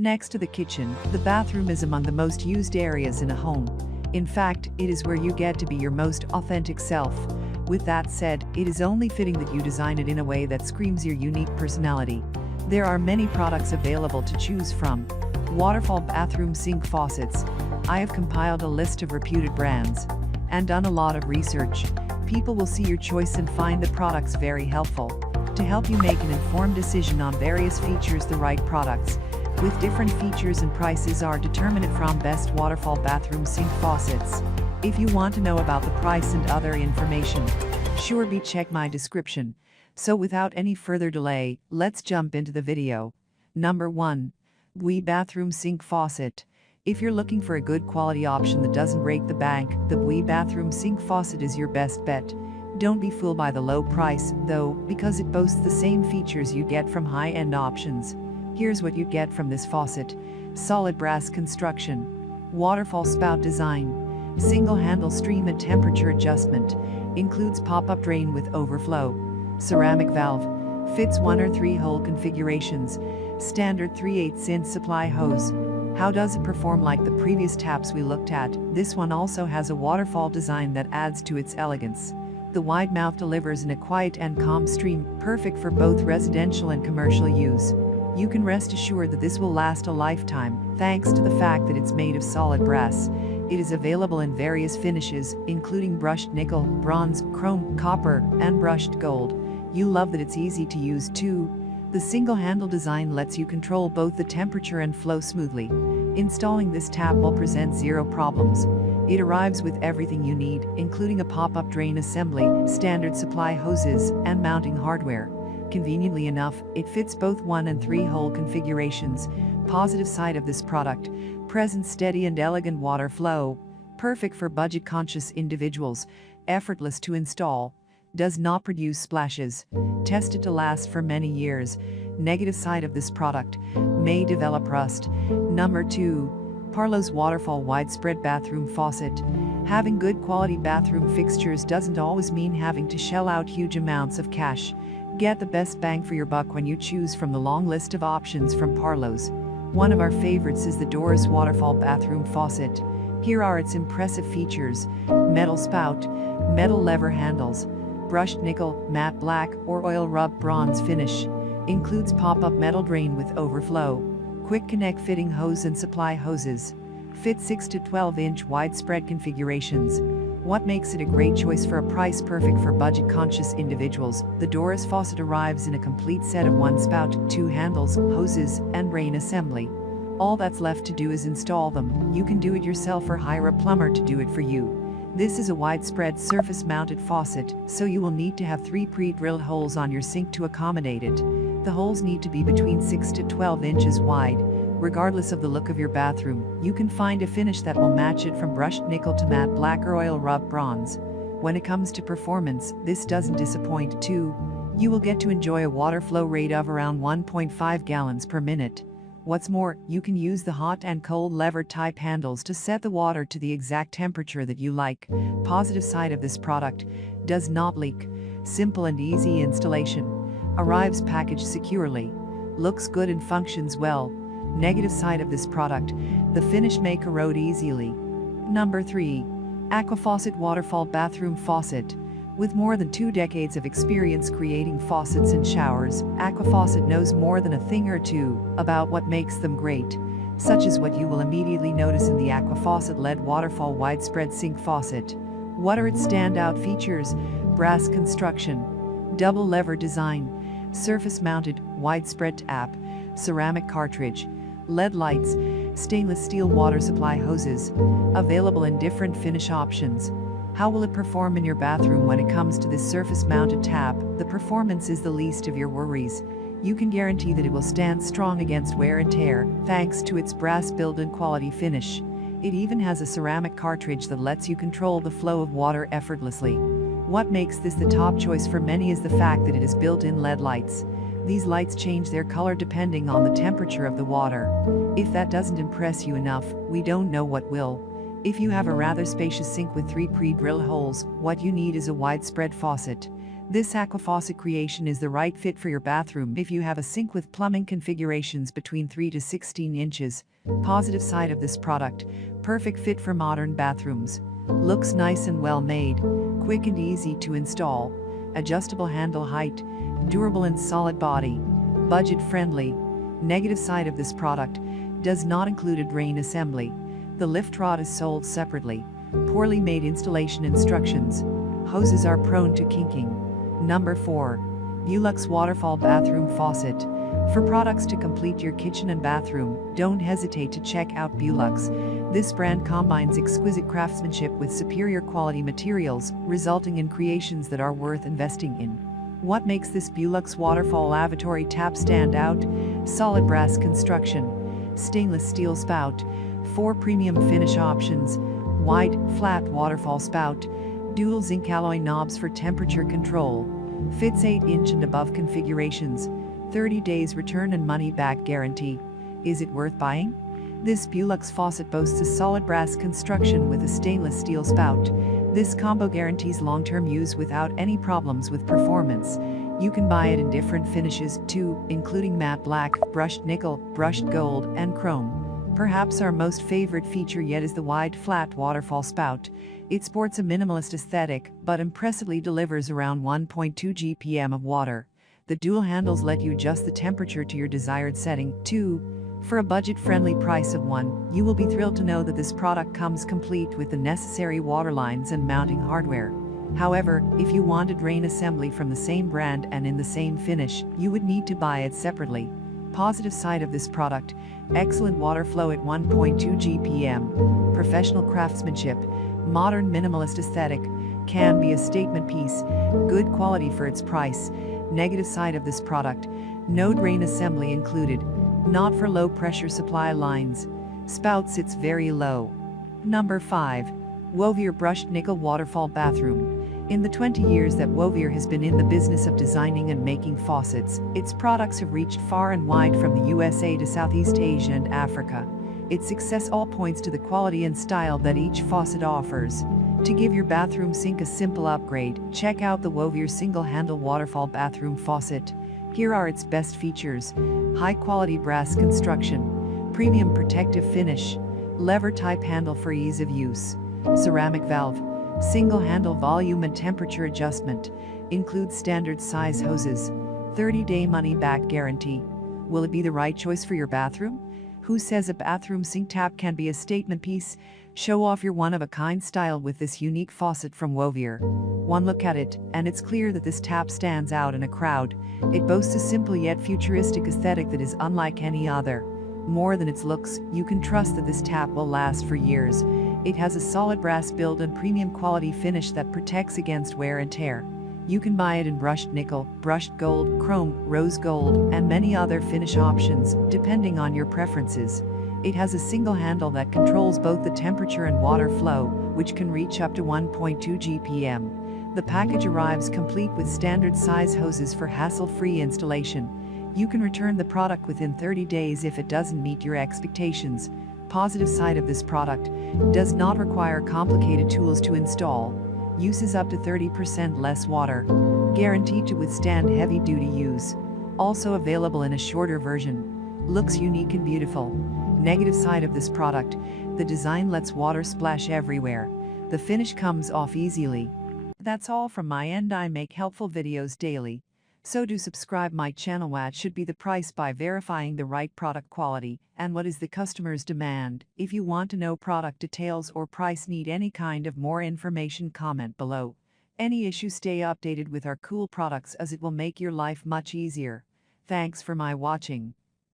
Next to the kitchen, the bathroom is among the most used areas in a home. In fact, it is where you get to be your most authentic self. With that said, it is only fitting that you design it in a way that screams your unique personality. There are many products available to choose from. Waterfall Bathroom Sink Faucets. I have compiled a list of reputed brands and done a lot of research. People will see your choice and find the products very helpful. To help you make an informed decision on various features, the right products with different features and prices are determined from Best Waterfall Bathroom Sink Faucets. If you want to know about the price and other information, sure be check my description. So without any further delay, let's jump into the video. Number 1. WE Bathroom Sink Faucet. If you're looking for a good quality option that doesn't break the bank, the WE Bathroom Sink Faucet is your best bet. Don't be fooled by the low price, though, because it boasts the same features you get from high-end options. Here's what you get from this faucet. Solid brass construction. Waterfall spout design. Single handle stream and temperature adjustment. Includes pop-up drain with overflow. Ceramic valve. Fits 1 or 3 hole configurations. Standard 3/8 inch supply hose. How does it perform? Like the previous taps we looked at, this one also has a waterfall design that adds to its elegance. The wide mouth delivers in a quiet and calm stream, perfect for both residential and commercial use. You can rest assured that this will last a lifetime, thanks to the fact that it's made of solid brass. It is available in various finishes, including brushed nickel, bronze, chrome, copper, and brushed gold. You love that it's easy to use too. The single-handle design lets you control both the temperature and flow smoothly. Installing this tap will present zero problems. It arrives with everything you need, including a pop-up drain assembly, standard supply hoses, and mounting hardware. Conveniently enough, it fits both 1 and 3 hole configurations. Positive side of this product: present steady and elegant water flow. Perfect for budget-conscious individuals. Effortless to install. Does not produce splashes. Tested to last for many years. Negative side of this product: may develop rust. Number 2. Parlos Waterfall Widespread Bathroom Faucet. Having good quality bathroom fixtures doesn't always mean having to shell out huge amounts of cash. Get the best bang for your buck when you choose from the long list of options from Parlos. One of our favorites is the Doris Waterfall Bathroom Faucet. Here are its impressive features: metal spout, metal lever handles, brushed nickel, matte black, or oil rub bronze finish. Includes pop-up metal drain with overflow. Quick connect fitting hose and supply hoses. Fits 6 to 12 inch widespread configurations. What makes it a great choice for a price perfect for budget-conscious individuals? The Doris faucet arrives in a complete set of 1 spout, 2 handles, hoses, and drain assembly. All that's left to do is install them. You can do it yourself or hire a plumber to do it for you. This is a widespread surface-mounted faucet, so you will need to have 3 pre-drilled holes on your sink to accommodate it. The holes need to be between 6 to 12 inches wide. Regardless of the look of your bathroom, you can find a finish that will match it, from brushed nickel to matte black or oil rub bronze. When it comes to performance, this doesn't disappoint too. You will get to enjoy a water flow rate of around 1.5 gallons per minute. What's more, you can use the hot and cold lever type handles to set the water to the exact temperature that you like. Positive side of this product: does not leak. Simple and easy installation. Arrives packaged securely. Looks good and functions well. Negative side of this product: the finish may corrode easily. Number 3. Aquafaucet Waterfall Bathroom Faucet. With more than 2 decades of experience creating faucets and showers, Aquafaucet knows more than a thing or two about what makes them great. Such is what you will immediately notice in the Aquafaucet LED Waterfall Widespread Sink Faucet. What are its standout features? Brass construction. Double lever design. Surface-mounted, widespread tap. Ceramic cartridge. LED lights. Stainless steel water supply hoses. Available in different finish options. How will it perform in your bathroom? When it comes to this surface-mounted tap, the performance is the least of your worries. You can guarantee that it will stand strong against wear and tear, thanks to its brass build and quality finish. It even has a ceramic cartridge that lets you control the flow of water effortlessly. What makes this the top choice for many is the fact that it is built-in LED lights. These lights change their color depending on the temperature of the water. If that doesn't impress you enough, we don't know what will. If you have a rather spacious sink with 3 pre-drilled holes, what you need is a widespread faucet. This aqua faucet creation is the right fit for your bathroom if you have a sink with plumbing configurations between 3 to 16 inches. Positive side of this product: perfect fit for modern bathrooms. Looks nice and well made, quick and easy to install, adjustable handle height, durable and solid body, budget friendly. Negative side of this product: does not include a drain assembly. The lift rod is sold separately. Poorly made installation instructions. Hoses are prone to kinking. Number 4. Doris Waterfall Bathroom Faucet. For products to complete your kitchen and bathroom, don't hesitate to check out Doris. This brand combines exquisite craftsmanship with superior quality materials, resulting in creations that are worth investing in. What makes this Doris Waterfall lavatory tap stand out? Solid brass construction, stainless steel spout, 4 premium finish options, wide, flat waterfall spout, dual zinc alloy knobs for temperature control, fits 8-inch and above configurations, 30 days return and money back guarantee. Is it worth buying? This Doris faucet boasts a solid brass construction with a stainless steel spout. This combo guarantees long-term use without any problems with performance. You can buy it in different finishes too, including matte black, brushed nickel, brushed gold, and chrome. Perhaps our most favorite feature yet is the wide, flat waterfall spout. It sports a minimalist aesthetic, but impressively delivers around 1.2 GPM of water. The dual handles let you adjust the temperature to your desired setting, too. For a budget-friendly price of $1, you will be thrilled to know that this product comes complete with the necessary water lines and mounting hardware. However, if you want a drain assembly from the same brand and in the same finish, you would need to buy it separately. Positive side of this product: excellent water flow at 1.2 GPM, professional craftsmanship, modern minimalist aesthetic, can be a statement piece, good quality for its price. Negative side of this product: no drain assembly included, not for low pressure supply lines. Spout sits very low. Number 5. Wovier Brushed Nickel Waterfall Bathroom. In the 20 years that Wovier has been in the business of designing and making faucets, its products have reached far and wide from the USA to Southeast Asia and Africa. Its success all points to the quality and style that each faucet offers. To give your bathroom sink a simple upgrade, check out the Wovier Single-Handle Waterfall Bathroom Faucet. Here are its best features: high-quality brass construction, premium protective finish, lever-type handle for ease of use, ceramic valve, single-handle volume and temperature adjustment, includes standard size hoses, 30-day money-back guarantee. Will it be the right choice for your bathroom? Who says a bathroom sink tap can be a statement piece? Show off your one-of-a-kind style with this unique faucet from Wovier. One look at it, and it's clear that this tap stands out in a crowd. It boasts a simple yet futuristic aesthetic that is unlike any other. More than its looks, you can trust that this tap will last for years. It has a solid brass build and premium quality finish that protects against wear and tear. You can buy it in brushed nickel, brushed gold, chrome, rose gold, and many other finish options, depending on your preferences. It has a single handle that controls both the temperature and water flow, which can reach up to 1.2 GPM. The package arrives complete with standard size hoses for hassle-free installation. You can return the product within 30 days if it doesn't meet your expectations. Positive side of this product: does not require complicated tools to install. Uses up to 30% less water. Guaranteed to withstand heavy-duty use. Also available in a shorter version. Looks unique and beautiful. Negative side of this product: the design lets water splash everywhere. The finish comes off easily. That's all from my end. I make helpful videos daily, so do subscribe my channel. What should be the price by verifying the right product quality and what is the customer's demand. If you want to know product details or price, need any kind of more information, comment below. Any issue, stay updated with our cool products as it will make your life much easier. Thanks for my watching.